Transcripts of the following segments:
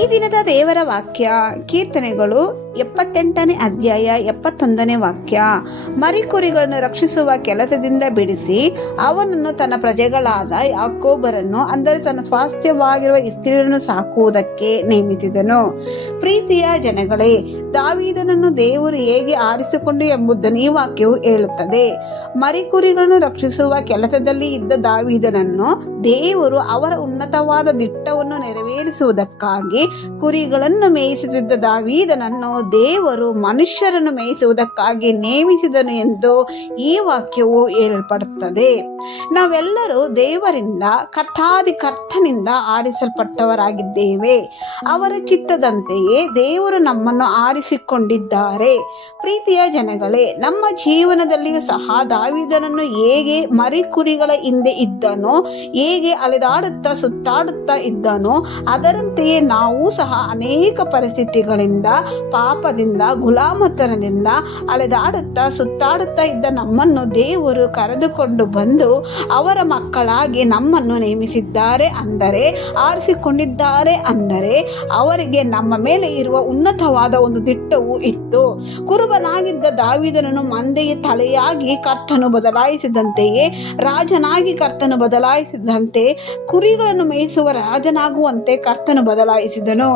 ಈ ದಿನದ ದೇವರ ವಾಕ್ಯ ಕೀರ್ತನೆಗಳು 78ನೇ ಅಧ್ಯಾಯ 71ನೇ ವಾಕ್ಯ. ಮರಿಕುರಿಗಳನ್ನು ರಕ್ಷಿಸುವ ಕೆಲಸದಿಂದ ಬಿಡಿಸಿ ಅವನನ್ನು ತನ್ನ ಪ್ರಜೆಗಳಾದ ಯಾಕೋಬರನ್ನು, ಅಂದರೆ ತನ್ನ ಸ್ವಾಸ್ಥ್ಯವಾಗಿರುವ ಇಸ್ರಾಯೇಲನ್ನು ಸಾಕುವುದಕ್ಕೆ ನೇಮಿಸಿದನು. ಪ್ರೀತಿಯ ಜನಗಳೇ, ದಾವೀದನನ್ನು ದೇವರು ಹೇಗೆ ಆರಿಸಿಕೊಂಡು ಎಂಬುದನ್ನು ಈ ವಾಕ್ಯವು ಹೇಳುತ್ತದೆ. ಮರಿಕುರಿಗಳನ್ನು ರಕ್ಷಿಸುವ ಕೆಲಸದಲ್ಲಿ ಇದ್ದ ದಾವೀದನನ್ನು ದೇವರು ಅವರ ಉನ್ನತವಾದ ದಿಟ್ಟವನ್ನು ನೆರವೇರಿಸುವುದಕ್ಕಾಗಿ ಕುರಿಗಳನ್ನು ಮೇಯಿಸುತ್ತಿದ್ದ ದಾವೀದನನ್ನು ದೇವರು ಮನುಷ್ಯರನ್ನು ಮೇಯಿಸುವುದಕ್ಕಾಗಿ ನೇಮಿಸಿದನು ಎಂದು ಈ ವಾಕ್ಯವು ಹೇಳಲ್ಪಡುತ್ತದೆ. ನಾವೆಲ್ಲರೂ ದೇವರಿಂದ ಕರ್ತನಿಂದ ಆರಿಸಲ್ಪಟ್ಟವರಾಗಿದ್ದೇವೆ. ಅವರ ಚಿತ್ತದಂತೆಯೇ ದೇವರು ನಮ್ಮನ್ನು ಆರಿಸಿಕೊಂಡಿದ್ದಾರೆ. ಪ್ರೀತಿಯ ಜನಗಳೇ, ನಮ್ಮ ಜೀವನದಲ್ಲಿಯೂ ಸಹ ದಾವೀದನನ್ನು ಹೇಗೆ ಮರಿಕುರಿಗಳ ಹಿಂದೆ ಇದ್ದನೋ, ಹೇಗೆ ಅಲೆದಾಡುತ್ತಾ ಸುತ್ತಾಡುತ್ತಾ ಇದ್ದನೋ, ಅದರಂತೆಯೇ ನಾವು ಸಹ ಅನೇಕ ಪರಿಸ್ಥಿತಿಗಳಿಂದ, ಪಾಪದಿಂದ, ಗುಲಾಮತನದಿಂದ ಅಲೆದಾಡುತ್ತಾ ಸುತ್ತಾಡುತ್ತಾ ಇದ್ದ ನಮ್ಮನ್ನು ದೇವರು ಕರೆದುಕೊಂಡು ಬಂದು ಅವರ ಮಕ್ಕಳಾಗಿ ನಮ್ಮನ್ನು ನೇಮಿಸಿದ್ದಾರೆ. ಅಂದರೆ ಆರಿಸಿಕೊಂಡಿದ್ದಾರೆ. ಅಂದರೆ ಅವರಿಗೆ ನಮ್ಮ ಮೇಲೆ ಇರುವ ಉನ್ನತವಾದ ಒಂದು ದಿಟ್ಟವು ಇತ್ತು. ಕುರುಬನಾಗಿದ್ದ ದಾವೀದನನ್ನು ಮಂದೆಯ ತಲೆಯಾಗಿ ಕರ್ತನು ಬದಲಾಯಿಸಿದಂತೆಯೇ, ರಾಜನಾಗಿ ಕರ್ತನು ಬದಲಾಯಿಸಿದಂತೆ, ಕುರಿಗಳನ್ನು ಮೇಯಿಸುವ ರಾಜನಾಗುವಂತೆ ಕರ್ತನು ಬದಲಾಯಿಸಿದನು.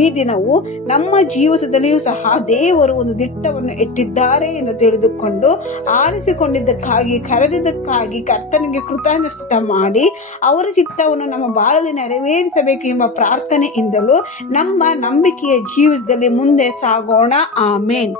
ಈ ದಿನವು ನಮ್ಮ ಜೀವಿತದಲ್ಲಿಯೂ ಸಹ ದೇವರು ಒಂದು ದಿಟ್ಟವನ್ನು ಇಟ್ಟಿದ್ದಾರೆ ಎಂದು ತಿಳಿದುಕೊಂಡು ಆರಿಸಿಕೊಂಡಿದ್ದಕ್ಕಾಗಿ, ಕರೆದಿದ್ದಕ್ಕಾಗಿ ಕರ್ತನಿಗೆ ಕೃತಜ್ಞತೆ ಮಾಡಿ ಅವರ ಚಿತ್ತವನ್ನು ನಮ್ಮ ಬಾಳಲ್ಲಿ ನೆರವೇರಿಸಬೇಕು ಎಂಬ ಪ್ರಾರ್ಥನೆಯಿಂದಲೂ ನಮ್ಮ ನಂಬಿಕೆಯ ಜೀವಿತದಲ್ಲಿ ಮುಂದೆ ಸಾಗೋಣ. ಆಮೇನ್.